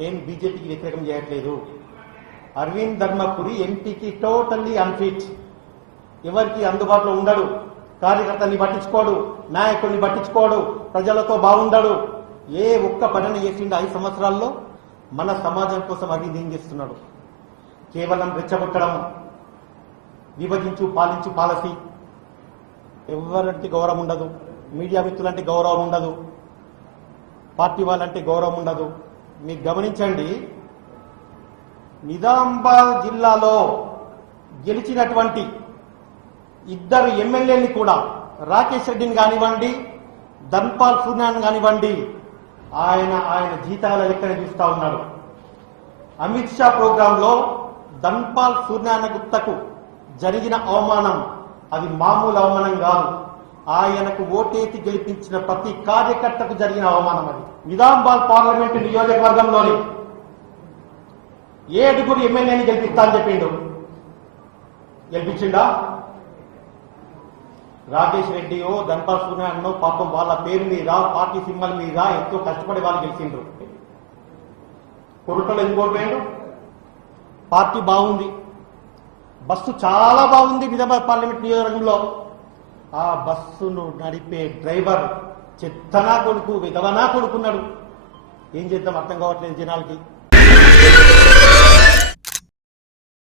నేను బీజేపీకి వ్యతిరేకం చేయట్లేదు. అరవింద్ ధర్మపురి ఎంపీకి టోటల్లీ అన్ఫిట్. ఎవరికి అందుబాటులో ఉండడు, కార్యకర్తని పట్టించుకోడు, నాయకుడిని పట్టించుకోడు, ప్రజలతో బాగుండడు. ఏ ఒక్క పనిని చేసిండు 5 సంవత్సరాల్లో? మన సమాజం కోసం అరవింద్ ఏం చేస్తున్నాడు? కేవలం రెచ్చగొట్టడం, విభజించు పాలించు పాలసీ. ఎవరంటే గౌరవం ఉండదు, మీడియా మిత్రులంటే గౌరవం ఉండదు, పార్టీ వాళ్ళంటే గౌరవం ఉండదు. మీరు గమనించండి, నిజామాబాద్ జిల్లాలో గెలిచినటువంటి 2 ఎమ్మెల్యేని కూడా, రాకేష్ రెడ్డిని కానివ్వండి, ధన్పాల్ సూర్యాన్ని కానివ్వండి, ఆయన జీతాల లెక్కనే చూస్తా ఉన్నాడు. అమిత్ షా ప్రోగ్రాంలో ధన్పాల్ సూర్యాన గుప్తకు జరిగిన అవమానం అది మామూలు అవమానం కాదు. ఆయనకు ఓటేసి గెలిపించిన ప్రతి కార్యకర్తకు జరిగిన అవమానం అది. నిజామాబాద్ పార్లమెంటు నియోజకవర్గంలోని 7 ఎమ్మెల్యేని గెలిపిస్తా అని చెప్పిండు. గెలిపించిండా? రాకేష్ రెడ్డియో ధన్పాల్ సూర్యాన్నో పాపం వాళ్ళ పేరు మీద, పార్టీ సింబల్ మీద ఎంతో కష్టపడి వాళ్ళు గెలిచిండ్రు. కొరటలో ఎందుకు ఓడిపోయాడు? పార్టీ బాగుంది, బస్సు చాలా బాగుంది నిజామాబాద్ పార్లమెంట్ నియోజకవర్గంలో. ఆ బస్సును నడిపే డ్రైవర్ చెత్తనా కొడుకు, విధవనా కొడుకున్నాడు. ఏం చేద్దాం అర్థం కావట్లేదు జనాలకి.